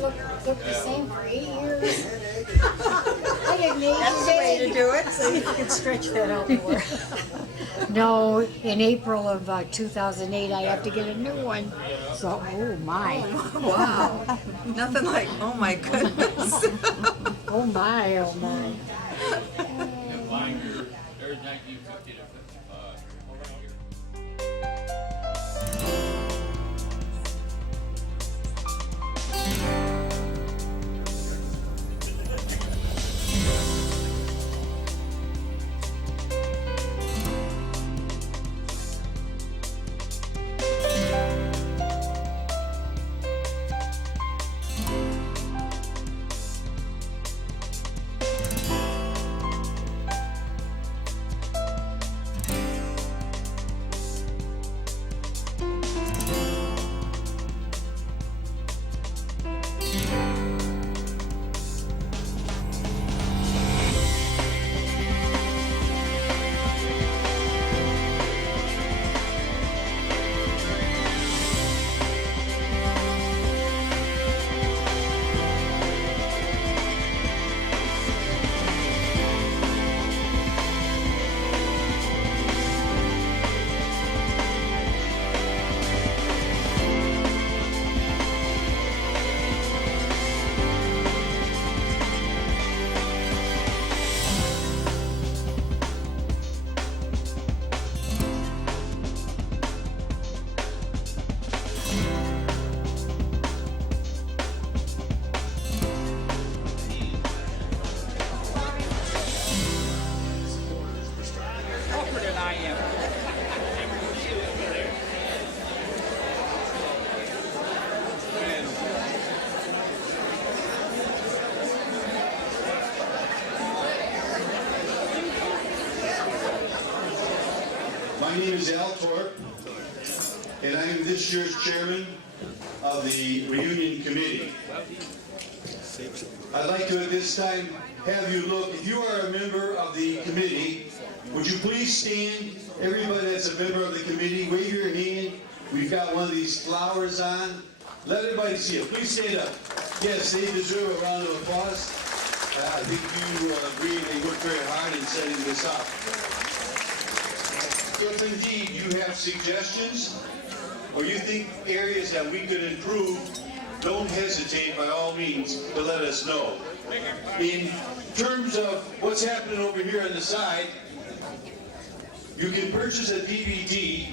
looked the same for 8 years. I didn't age That's the way to do it. So you can stretch that out more. No, in April of 2008, I have to get a new one. So, oh my. Wow. Nothing like, oh my goodness. Oh my, oh my. Buying there's 1950 to 55. Tougher than I am. My name is Al Torp, and I am this year's chairman of the reunion committee. I'd like to at this time have you look, if you are a member of the committee, would you please stand? Everybody that's a member of the committee, wave your hand. We've got one of these flowers on. Let everybody see it. Please stand up. Yes, they deserve a round of applause. I think you agree they worked very hard in setting this up. If indeed you have suggestions or you think areas that we could improve, don't hesitate by all means to let us know. In terms of what's happening over here on the side, you can purchase a DVD.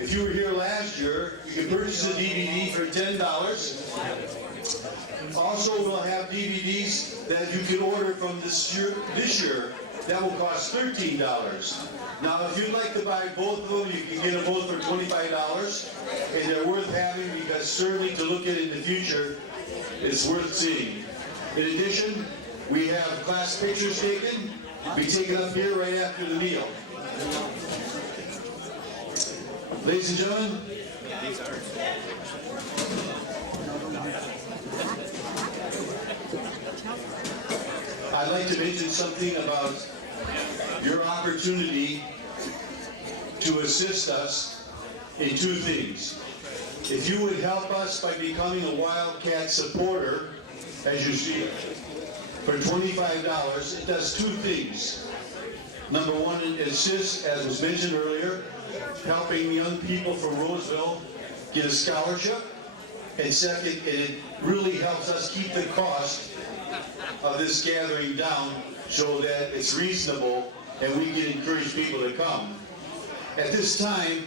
If you were here last year, you can purchase a DVD for $10. Also, we'll have DVDs that you can order from this year that will cost $13. Now, if you'd like to buy both of them, you can get them both for $25, and they're worth having because certainly to look at in the future, it's worth seeing. In addition, we have class pictures taken. Be taken up here right after the meal. Ladies and gentlemen, I'd like to mention something about your opportunity to assist us in two things. If you would help us by becoming a Wildcat supporter, as you see, for $25, it does two things. Number one, it assists, as was mentioned earlier, helping young people from Roseville get a scholarship. And second, it really helps us keep the cost of this gathering down so that it's reasonable and we can encourage people to come. At this time,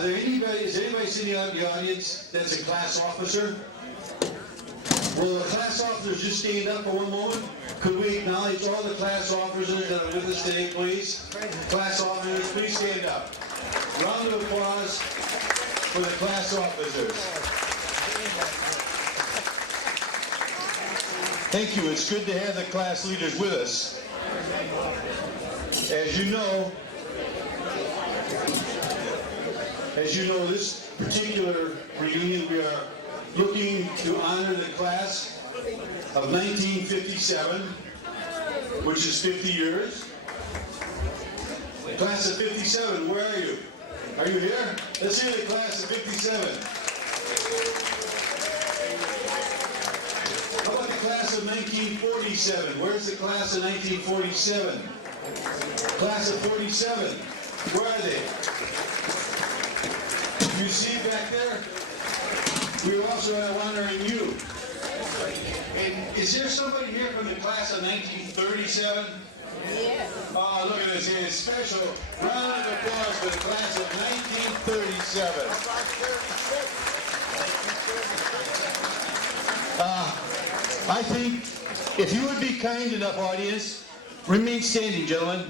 is anybody sitting out in the audience that's a class officer? Will the class officers just stand up for one moment? Could we acknowledge all the class officers that are with us today, please? Class officers, please stand up. Round of applause for the class officers. Thank you. It's good to have the class leaders with us. As you know, this particular reunion, we are looking to honor the class of 1957, which is 50 years. Class of 57, where are you? Are you here? Let's hear the class of 57. of 1947. Where's the class of 1947? Class of 47. Where are they? You see back there? We also are honoring you. And is there somebody here from the class of 1937? Yes. Oh, look at this here. Special round of applause for the class of 1937. I think if you would be kind enough, audience, remain standing, gentlemen.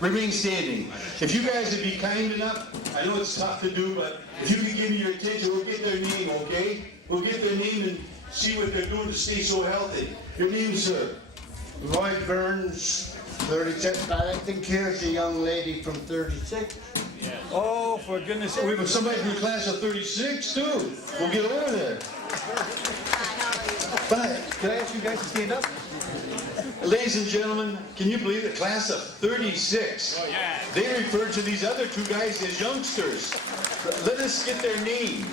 Remain standing. If you guys would be kind enough, I know it's tough to do, but if you could give me your attention, we'll get their name, okay? We'll get their name and see what they're doing to stay so healthy. Your name, sir? Lloyd Burns, 36. I think here's a young lady from 36. Oh, for goodness sake. We have somebody from the class of 36, too. We'll get over there. But, can I ask you guys to stand up? Ladies and gentlemen, can you believe the class of 36? Oh, yeah. They refer to these other two guys as youngsters. Let us get their name.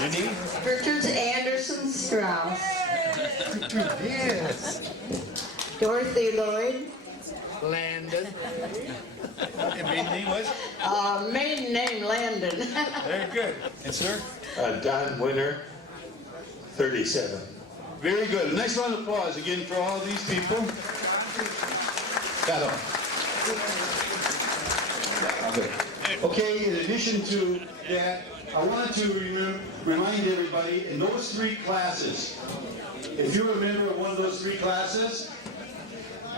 Your name? Gertrude Anderson Strauss. Yes. Dorothy Lloyd. Landon. Your maiden name was? Maiden name Landon. Very good. And sir? Don Winter, 37. Very good. A nice round of applause again for all these people. Got 'em. Okay, in addition to that, I wanted to remind everybody, in those three classes, if you're a member of one of those three classes,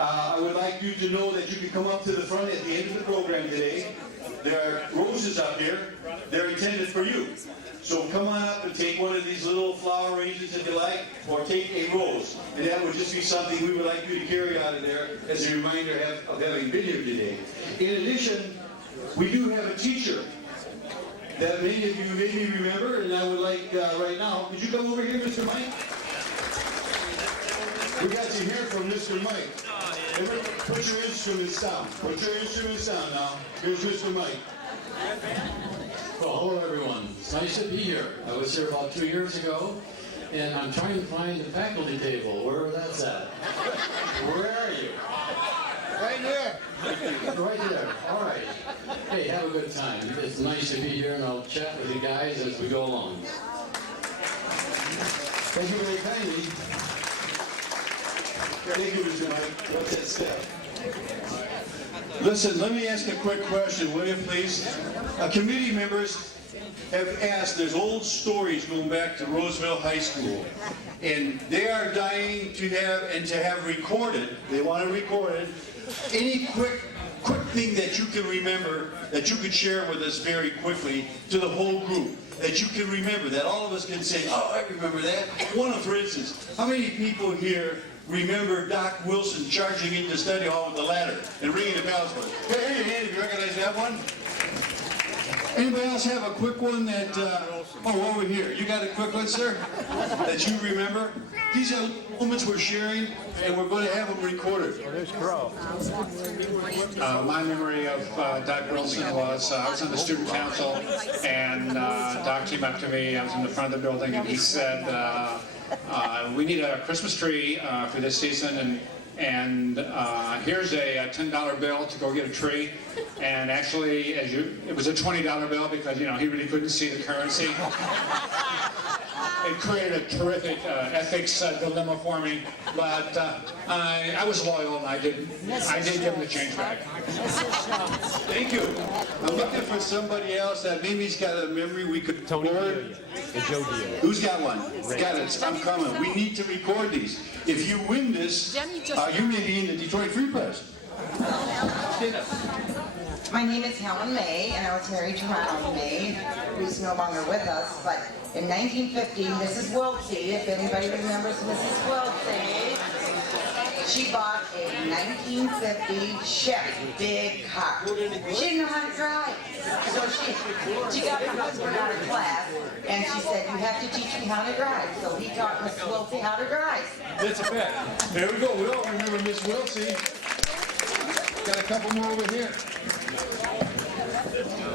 I would like you to know that you can come up to the front at the end of the program today. There are roses up here. They're intended for you. So come on up and take one of these little flower arrangements if you like, or take a rose. And that would just be something we would like you to carry out of there as a reminder of having been here today. In addition, we do have a teacher that many of you maybe remember, and I would like right now, could you come over here, Mr. Mike? We got to hear from Mr. Mike. Everybody, put your instruments down. Put your instruments down now. Here's Mr. Mike. Well, hello everyone. It's nice to be here. I was here about 2 years ago, and I'm trying to find the faculty table, where that's at. Where are you? Right here. Right there. All right. Hey, have a good time. It's nice to be here, and I'll chat with you guys as we go along. Thank you very kindly. Thank you, Mr. Mike. What's that step? Listen, let me ask a quick question, will you please? Committee members have asked, there's old stories going back to Roseville High School, and they are dying to have recorded, they want to record it, any quick thing that you can remember that you could share with us very quickly to the whole group, that you can remember, that all of us can say, oh, I remember that. One, for instance, how many people here remember Doc Wilson charging into study hall with the ladder and ringing the bells? Hey, raise your hand if you recognize that one. Anybody else have a quick one that, oh, over here. You got a quick one, sir, that you remember? These are moments we're sharing, and we're going to have them recorded. My memory of Doc Wilson was, I was on the student council, and Doc came up to me, I was in the front of the building, and he said, we need a Christmas tree for this season, and here's a $10 bill to go get a tree. And actually, it was a $20 bill because, you know, he really couldn't see the currency. It created a terrific ethics dilemma for me, but I was loyal and I did give him the change back. Thank you. I'm looking for somebody else that maybe's got a memory we could record. Who's got one? Got it. I'm coming. We need to record these. If you win this, you may be in the Detroit Free Press. Stand up. My name is Helen May, and I was married to Ronald May, who's no longer with us. But in 1950, Mrs. Wiltsey, if anybody remembers Mrs. Wiltsey, she bought a 1950 Chevy, big car. She didn't know how to drive. So she got her husband out of class, and she said, you have to teach me how to drive. So he taught Mrs. Wiltsey how to drive. That's a fact. There we go. We all remember Miss Wiltsey. Got a couple more over here.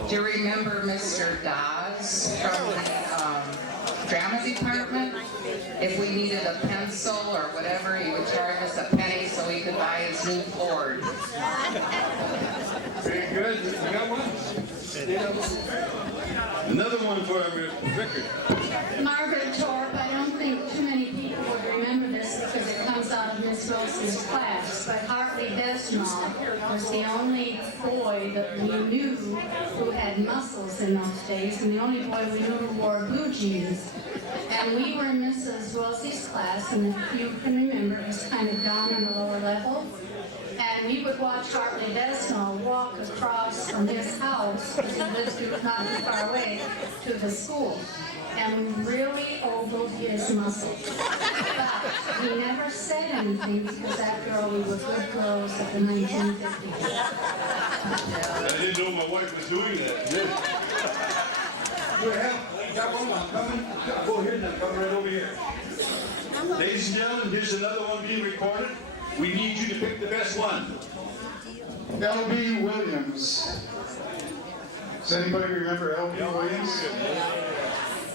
Do you remember Mr. Dodds from drama department. If we needed a pencil or whatever, he would charge us a penny so he could buy his new Ford. Very good. You got one? Another one for our record. Margaret Torp, I don't think too many people would remember this because it comes out of Miss Wilson's class, but Hartley Desmond was the only boy that we knew who had muscles in those days, and the only boy we knew who wore blue jeans. And we were in Mrs. Wilsey's class, and if you can remember, it was kind of down on the lower level. And we would watch Hartley Desmond walk across from his house, because he lived not too far away, to the school, and really ogled his muscles. But he never said anything, because after all, we were good girls of the 1950s. I didn't know my wife was doing that. Got one more coming. Go ahead and come right over here. Ladies and gentlemen, here's another one being recorded. We need you to pick the best one. L.B. Williams. Does anybody remember L.B. Williams?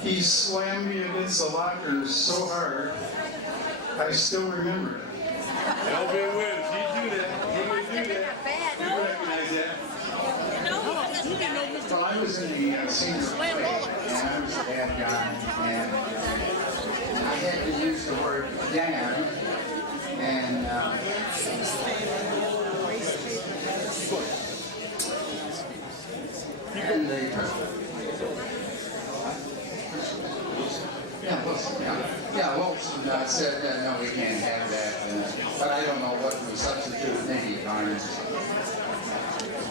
He slammed me against the locker so hard, I still remember it. L.B. Williams, he'd do that. He would do that. You recognize that? Well, I was in the senior play, and I was the bad guy, and I had to use the word damn, and Wilson said that, no, we can't have that, but I don't know what we substitute, maybe Barnes.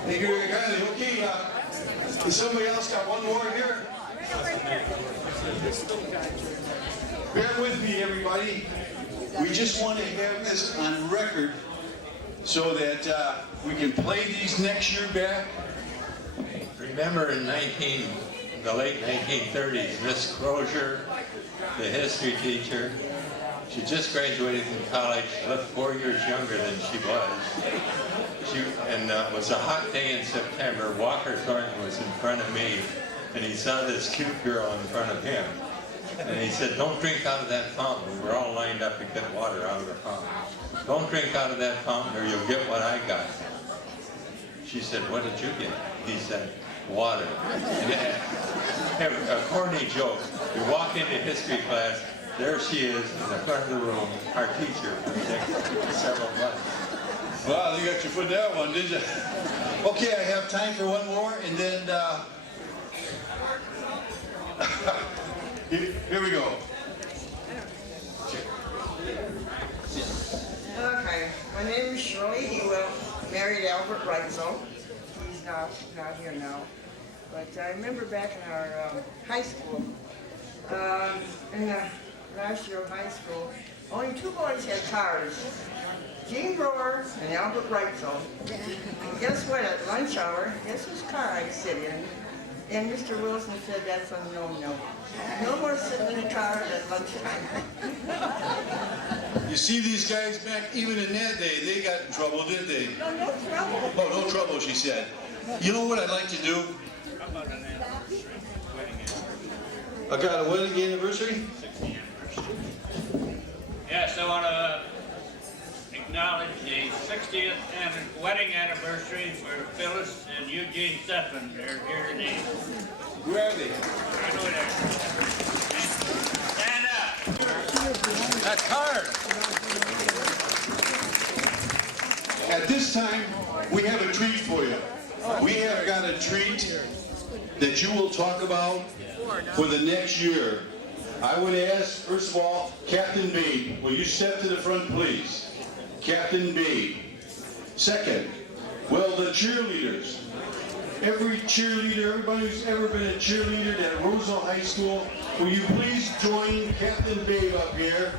Thank you very kindly. Okay, has somebody else got one more here? Bear with me, everybody. We just want to have this on record so that we can play these next year back. Remember in the late 1930s, Miss Crozier, the history teacher, she just graduated from college, looked 4 years younger than she was. It was a hot day in September. Walker Thornton was in front of me, and he saw this cute girl in front of him. And he said, "Don't drink out of that fountain." We were all lined up to get water out of the fountain. "Don't drink out of that fountain or you'll get what I got." She said, "What did you get?" He said, "Water." A corny joke. You walk into history class, there she is in the front of the room, our teacher for the next several months. Wow, you got your foot in that one, did you? Okay, I have time for one more, and then here we go. Okay, my name is Shirley Hewell, married Albert Reitzel. He's not here now. But I remember back in our high school, in the last year of high school, only two boys had cars. Gene Brewer and Albert Reitzel. And guess what, at lunch hour, guess whose car I sit in? And Mr. Wilson said that's a no-no. No more sitting in the car at lunchtime. You see these guys back, even in that day, they got in trouble, didn't they? No trouble. Oh, no trouble, she said. You know what I'd like to do? I got a wedding anniversary? Yes, I want to acknowledge the 60th wedding anniversary for Phyllis and Eugene Steffen. They're here today. Where are they? Right over there. Stand up. That's hard. At this time, we have a treat for you. We have got a treat that you will talk about for the next year. I would ask, first of all, Captain Babe, will you step to the front, please? Captain Babe. Second, well, the cheerleaders. Every cheerleader, everybody who's ever been a cheerleader at Roseville High School, will you please join Captain Babe up here?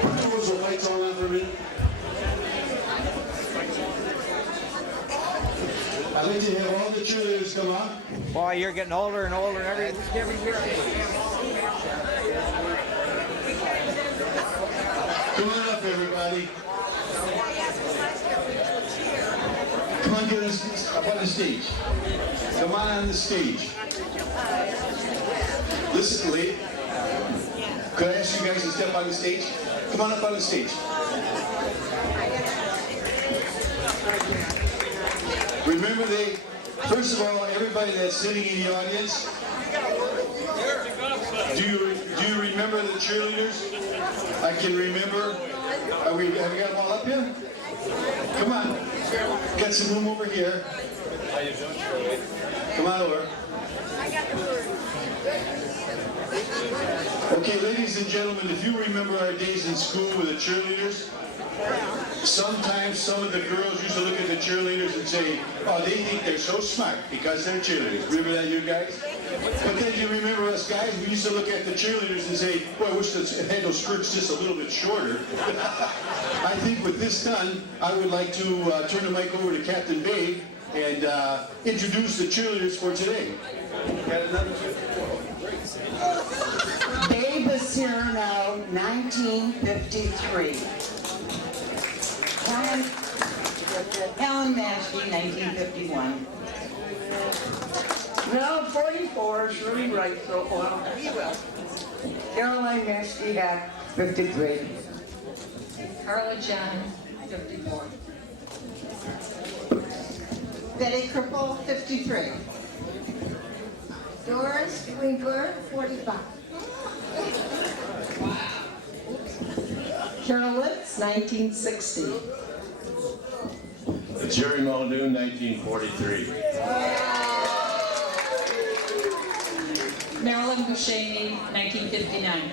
Put the Roseville lights on for me. I'd like to have all the cheerleaders come up. Boy, you're getting older and older every year. Come on up, everybody. Come on, get us up on the stage. Come on the stage. Listen, lady. Could I ask you guys to step on the stage? Come on up on the stage. Remember first of all, everybody that's sitting in the audience, do you remember the cheerleaders? I can remember. Have we got them all up here? Come on. Got some room over here. Come on over. Okay, ladies and gentlemen, if you remember our days in school with the cheerleaders, sometimes some of the girls used to look at the cheerleaders and say, oh, they think they're so smart because they're cheerleaders. Remember that, you guys? But then you remember us guys, we used to look at the cheerleaders and say, boy, I wish they had those skirts just a little bit shorter. I think with this done, I would like to turn the mic over to Captain Babe and introduce the cheerleaders for today. Babe is here now, 1953. Helen Mashke, 1951. No, 44, Shirley Wright, so well. We will. Caroline Mashke Hack, 53. Carla John, 54. Betty Cripple, 53. Doris Weaver, 45. Carol Litz, 1960. Jerry Muldoon, 1943. Marilyn Boucher, 1959.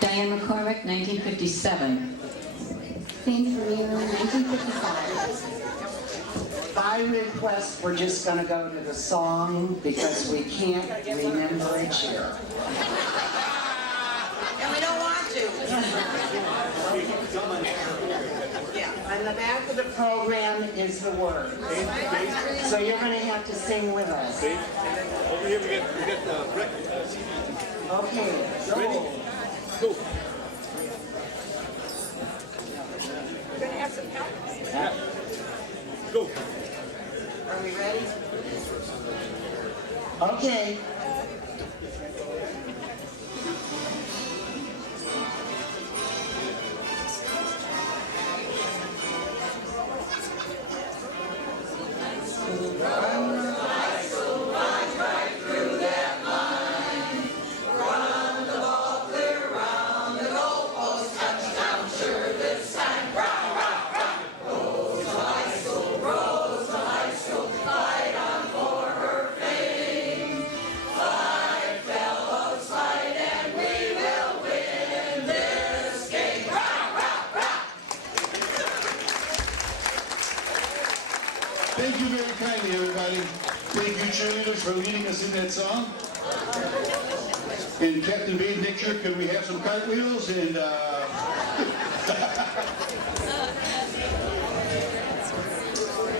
Diane McCormick, 1957. Sandy Reno, 1955. By request, we're just going to go to the song because we can't remember a cheer. And we don't want to. On the back of the program is the word. So you're going to have to sing with us. Over here we get the breakfast. Okay, Ready? Go. We're going to have some help. Yeah. Go. Are we ready? Okay. Thank you very kindly, everybody. Thank you, cheerleaders, for leading us in that song. And Captain Babe, next year, can we have some cartwheels and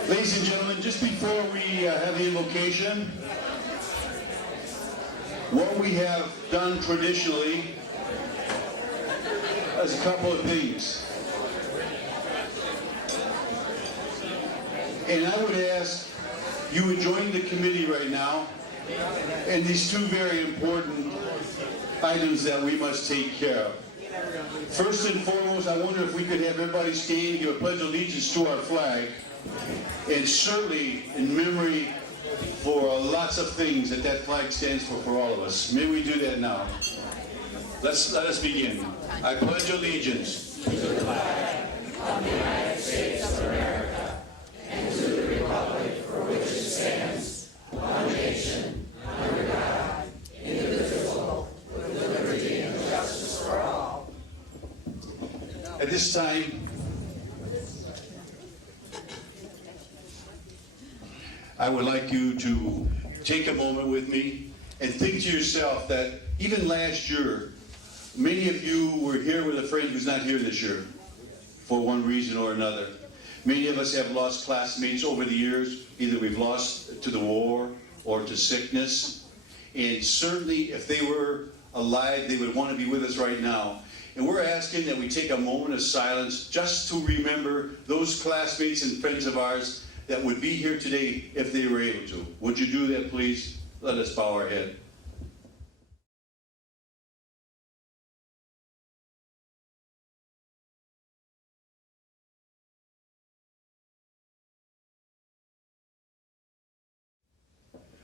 Ladies and gentlemen, just before we have the invocation, what we have done traditionally is a couple of things. And I would ask you would join the committee right now in these two very important items that we must take care of. First and foremost, I wonder if we could have everybody stand and give a pledge of allegiance to our flag, and certainly in memory for lots of things that flag stands for all of us. May we do that now. Let us begin. I pledge allegiance to the flag of the United States of America and to the republic for which it stands, one nation, under God, indivisible, with liberty and justice for all. At this time, I would like you to take a moment with me and think to yourself that even last year, many of you were here with a friend who's not here this year for one reason or another. Many of us have lost classmates over the years. Either we've lost to the war or to sickness. And certainly if they were alive, they would want to be with us right now. And we're asking that we take a moment of silence just to remember those classmates and friends of ours that would be here today if they were able to. Would you do that, please? Let us bow our head.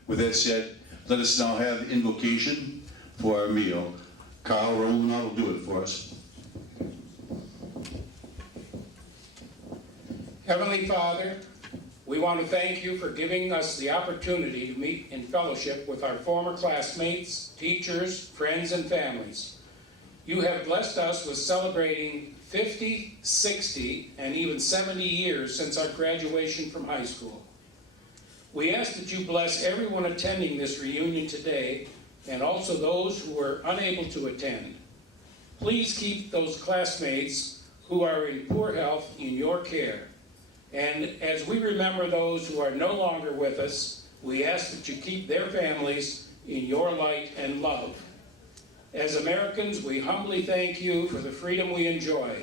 With that said, let us now have invocation for our meal. Carl Roland will do it for us. Heavenly Father, we want to thank you for giving us the opportunity to meet in fellowship with our former classmates, teachers, friends, and families. You have blessed us with celebrating 50, 60, and even 70 years since our graduation from high school. We ask that you bless everyone attending this reunion today, and also those who were unable to attend. Please keep those classmates who are in poor health in your care. And as we remember those who are no longer with us, we ask that you keep their families in your light and love. As Americans, we humbly thank you for the freedom we enjoy.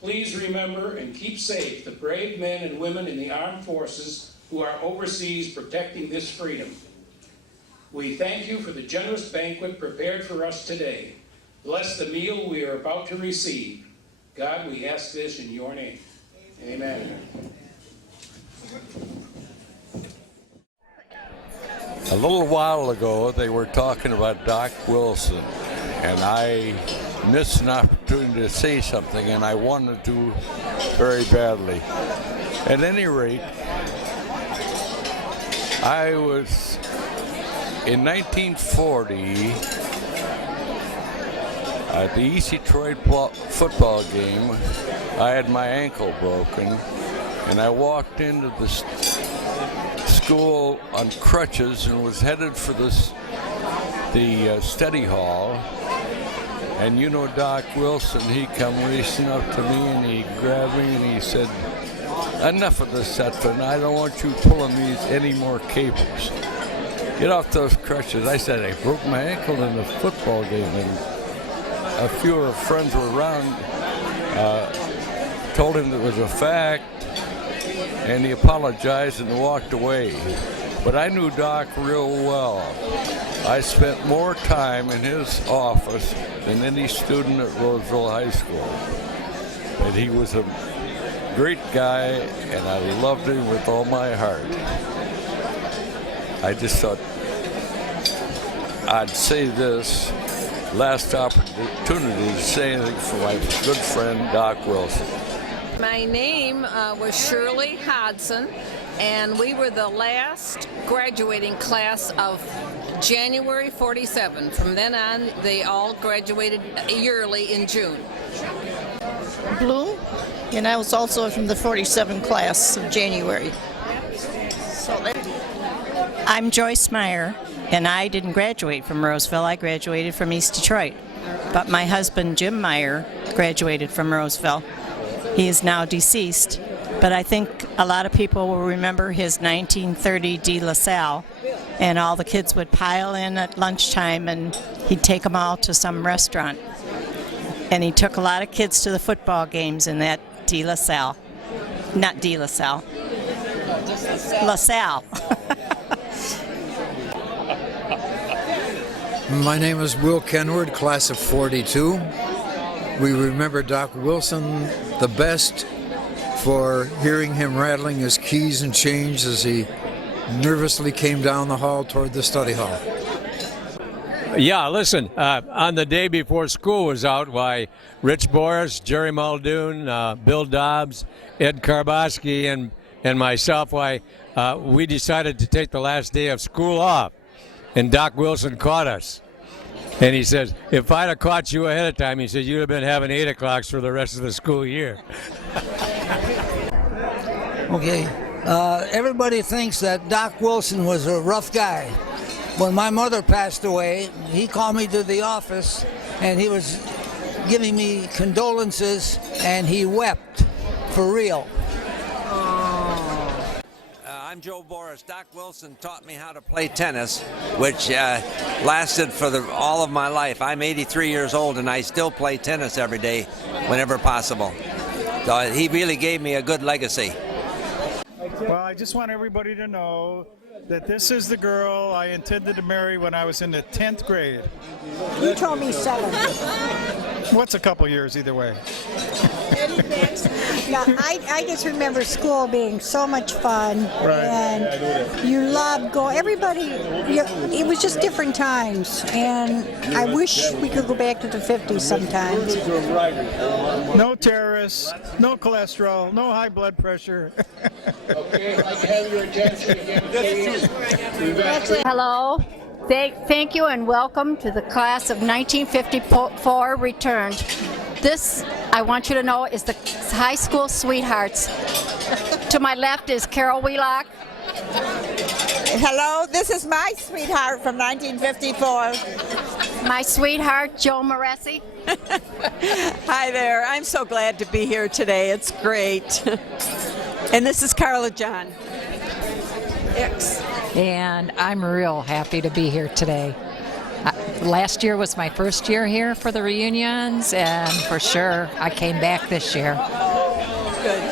Please remember and keep safe the brave men and women in the armed forces who are overseas protecting this freedom. We thank you for the generous banquet prepared for us today. Bless the meal we are about to receive. God, we ask this in your name. Amen. A little while ago, they were talking about Doc Wilson, and I missed an opportunity to say something, and I wanted to very badly. At any rate, I was, in 1940, at the East Detroit football game, I had my ankle broken, and I walked into the school on crutches and was headed for the study hall. And you know Doc Wilson, he come racing up to me and he grabbed me and he said, "Enough of this, Setfin. I don't want you pulling these any more cables. Get off those crutches." I said, "I broke my ankle in a football game," and a few of our friends were around, told him it was a fact, and he apologized and walked away. But I knew Doc real well. I spent more time in his office than any student at Roseville High School. And he was a great guy, and I loved him with all my heart. I just thought I'd say this, last opportunity to say anything for my good friend Doc Wilson. My name was Shirley Hodson, and we were the last graduating class of January 47. From then on, they all graduated yearly in June. Blue, and I was also from the 47 class of January. I'm Joyce Meyer, and I didn't graduate from Roseville. I graduated from East Detroit. But my husband, Jim Meyer, graduated from Roseville. He is now deceased, but I think a lot of people will remember his 1930 De La Salle, and all the kids would pile in at lunchtime, and he'd take them all to some restaurant. And he took a lot of kids to the football games in that De La Salle. Not De La Salle. La Salle. My name is Will Kenward, class of 42. We remember Doc Wilson the best for hearing him rattling his keys and change as he nervously came down the hall toward the study hall. Yeah, listen, on the day before school was out, why Rich Boris, Jerry Muldoon, Bill Dobbs, Ed Karbowski, and myself, we decided to take the last day of school off, and Doc Wilson caught us. And he says, "If I'd have caught you ahead of time," he said, "you'd have been having 8 o'clocks for the rest of the school year." Okay, everybody thinks that Doc Wilson was a rough guy. When my mother passed away, he called me to the office, and he was giving me condolences, and he wept for real. I'm Joe Boris. Doc Wilson taught me how to play tennis, which lasted for all of my life. I'm 83 years old, and I still play tennis every day whenever possible. So he really gave me a good legacy. Well, I just want everybody to know that this is the girl I intended to marry when I was in the 10th grade. You told me 7. What's a couple years either way? Yeah, I just remember school being so much fun, and you loved going. It was just different times, and I wish we could go back to the 50s sometimes. No terrorists, no cholesterol, no high blood pressure. Okay, I'd like to have your attention again, please. Hello. Thank you and welcome to the class of 1954 returned. This, I want you to know, is the high school sweethearts. To my left is Carol Wheelock. Hello, this is my sweetheart from 1954. My sweetheart, Joe Moresi. Hi there. I'm so glad to be here today. It's great. And this is Carla John. And I'm real happy to be here today. Last year was my first year here for the reunions, and for sure I came back this year. Good.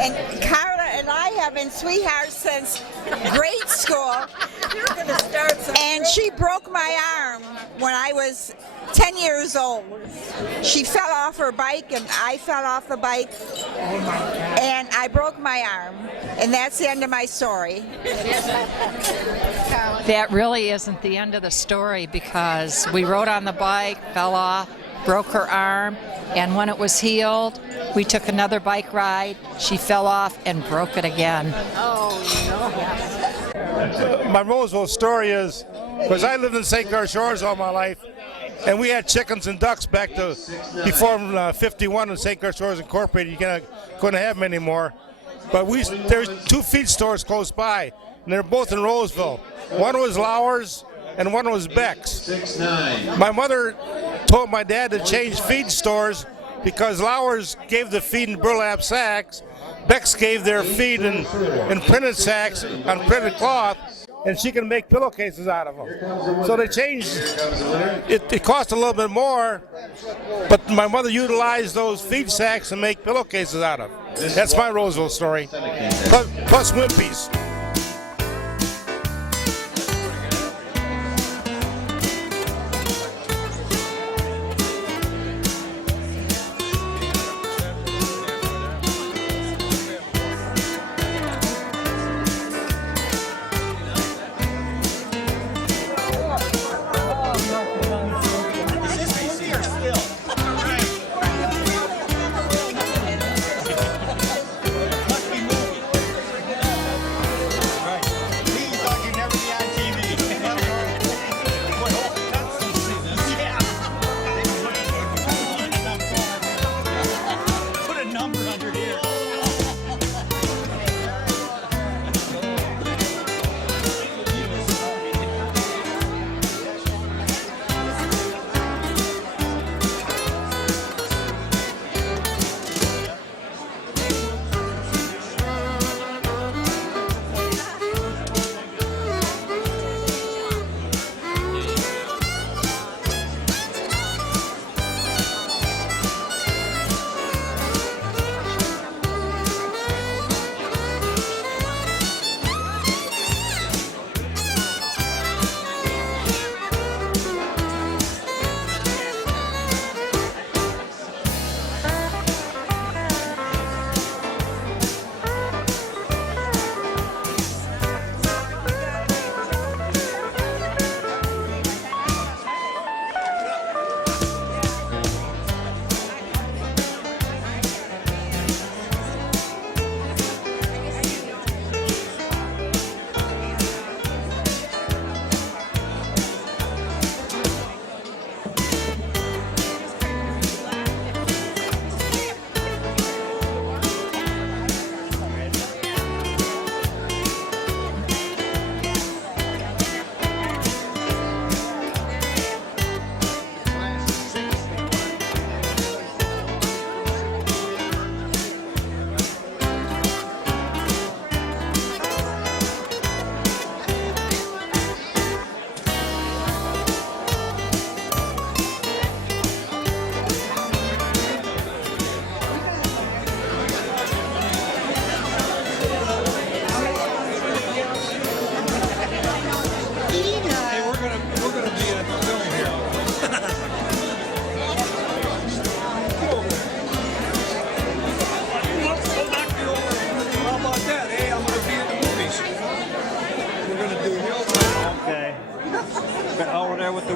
And Carla and I have been sweethearts since grade school. And she broke my arm when I was 10 years old. She fell off her bike and I fell off the bike. And I broke my arm. And that's the end of my story. That really isn't the end of the story, because we rode on the bike, fell off, broke her arm, and when it was healed, we took another bike ride. She fell off and broke it again. My Roseville story is, because I lived in St. Clair Shores all my life, and we had chickens and ducks back to before 51 when St. Clair Shores Incorporated. You couldn't have them anymore. But there's 2 feed stores close by, and they're both in Roseville. One was Lauer's and one was Beck's. My mother told my dad to change feed stores because Lauer's gave the feed in burlap sacks, Beck's gave their feed in printed sacks on printed cloth, and she can make pillowcases out of them. So they changed. It cost a little bit more, but my mother utilized those feed sacks to make pillowcases out of. That's my Roseville story. Plus Wimpy's.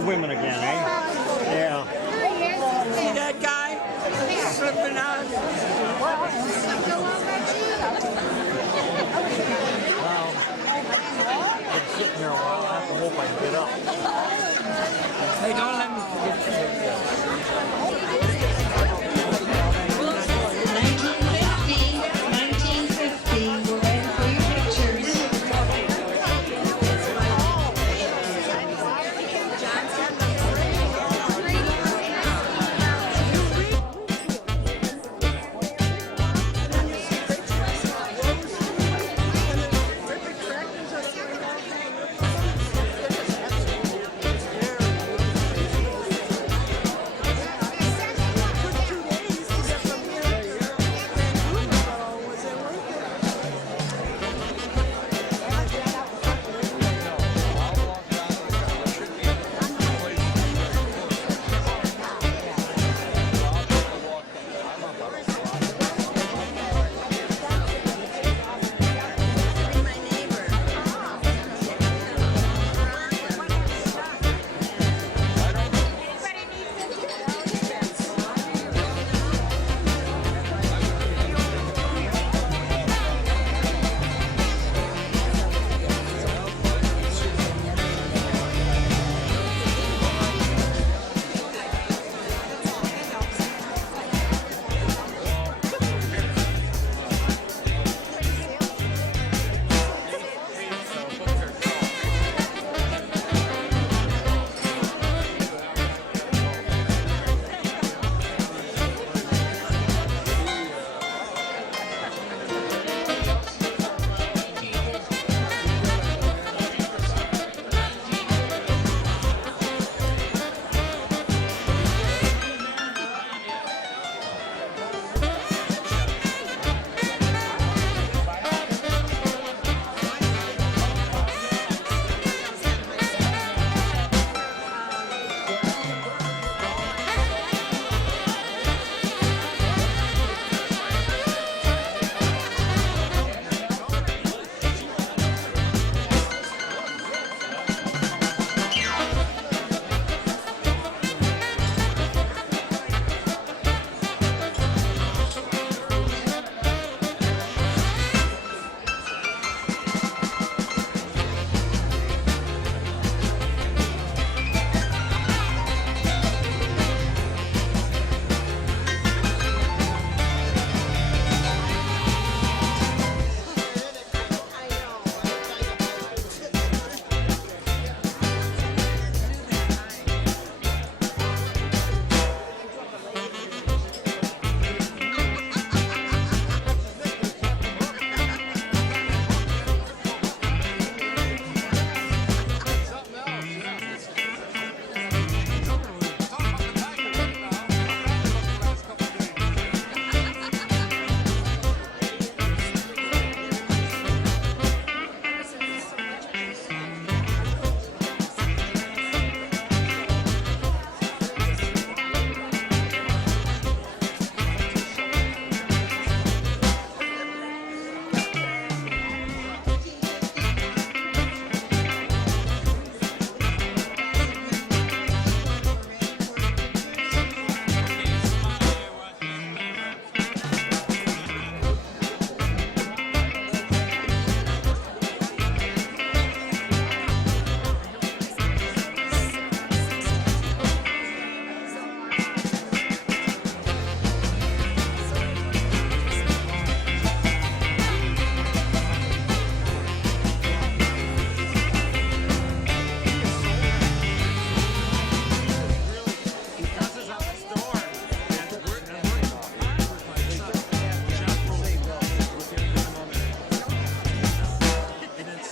women again, eh? Yeah. See that guy slipping out? Been sitting there a while. I have to hope I can get up. Hey, don't let me forget We're ready for your pictures.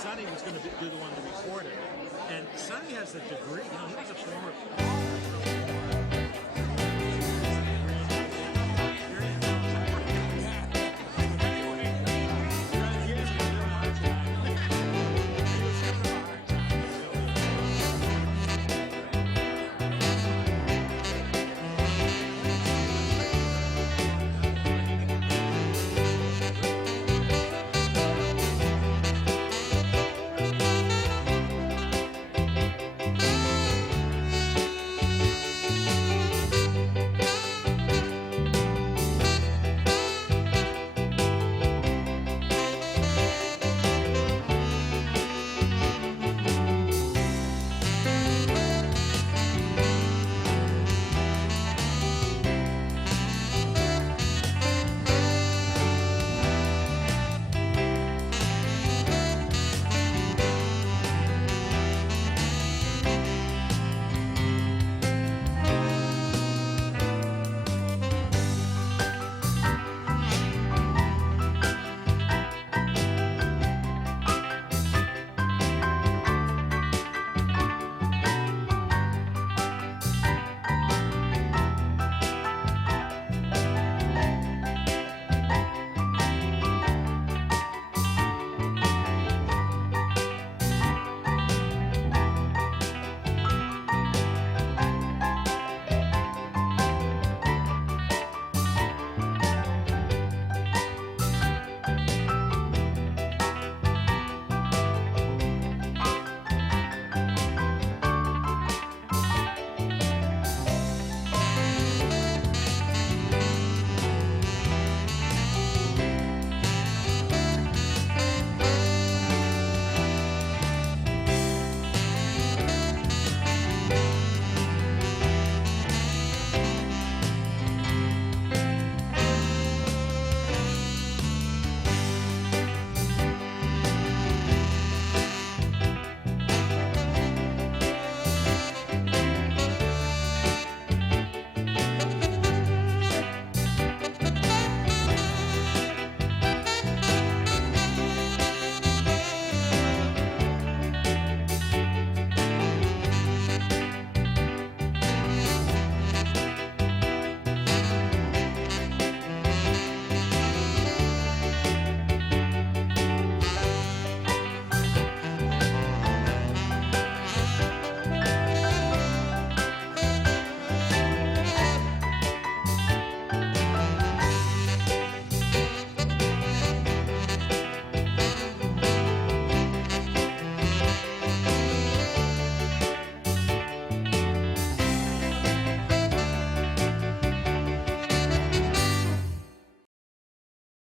Sonny was going to do the one to record it. And Sonny has a degree. You know, he was a former